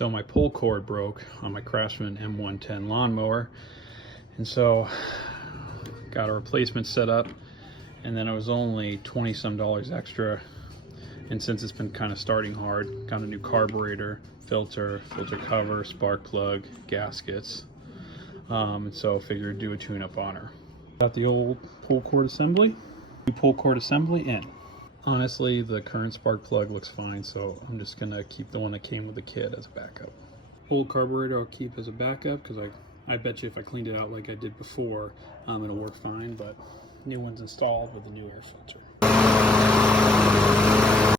So my pull cord broke on my Craftsman M110 lawnmower, and so got a replacement set up, and then it was only $20 some extra. And since it's been kind of starting hard, got a new carburetor, filter cover, spark plug, gaskets, and so figured do a tune-up on her. Got the old pull cord assembly, new pull cord assembly in. Honestly, the current spark plug looks fine, so I'm just gonna keep the one that came with the kit as a backup. Old carburetor I'll keep as a backup because I bet you if I cleaned it out like I did before, it'll work fine, but new one's installed with a new air filter.